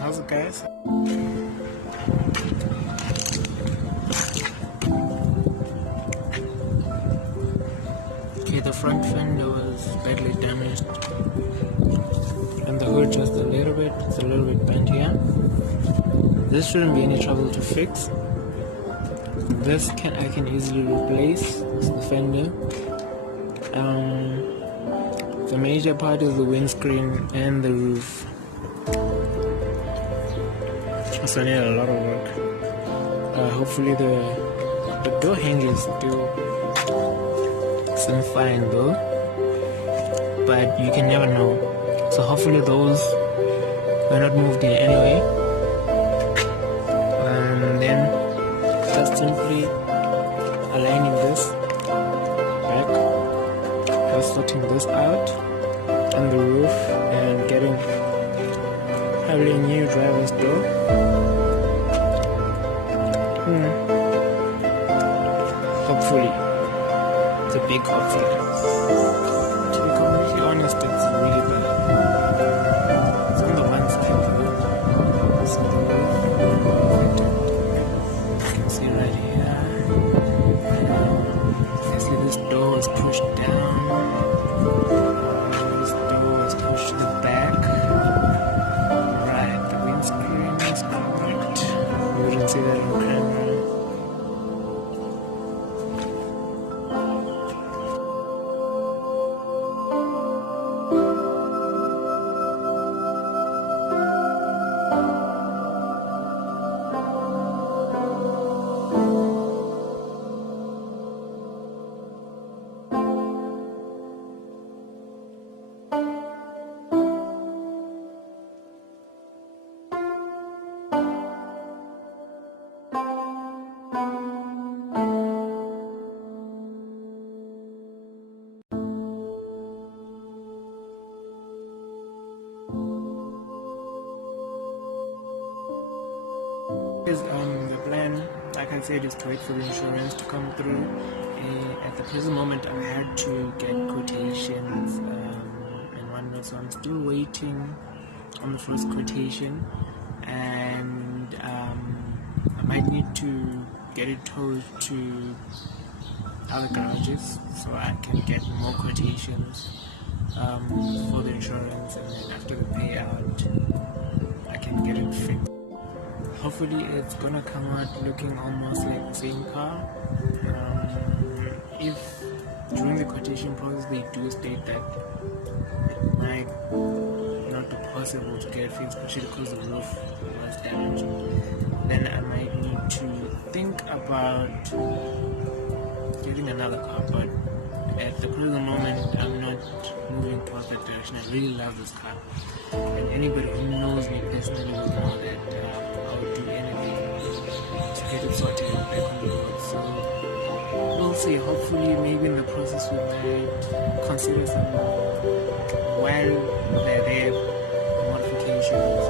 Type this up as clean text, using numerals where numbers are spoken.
How's it, guys? Okay, the front fender was badly damaged and the hood just a little bit. It's a little bit bent here. This shouldn't be any trouble to fix. This I can easily replace. It's the fender. The major part is the windscreen and the roof. So I need a lot of work. Hopefully the door hinges still seem fine though, but you can never know. So hopefully those were not moved here anyway. And then just simply aligning this back, just sorting this out and the roof, and getting probably a new driver's door. Hopefully. It's a big hopefully. To be completely honest, it's really bad. It's on the one side though. So you can see right here. Obviously this door was pushed down. This door was pushed to the back. Right, the windscreen is cracked. You can see that on camera. The plan, like I said, is to wait for the insurance to come through. At the present moment, I had to get quotations and whatnot, so I'm still waiting on the first quotation, and I might need to get it towed to other garages so I can get more quotations for the insurance, and then after the payout, I can get it fixed. Hopefully it's gonna come out looking almost like the same car. If during the quotation process they do state that it might not be possible to get it fixed, especially because the roof was damaged, then I might need to think about getting another car. But at the present moment, I'm not moving towards that direction. I really love this car, and anybody who knows me personally will know that I would do anything to get it sorted and back on the road. So we'll see. Hopefully, maybe in the process we might consider some, while they're there, modifications.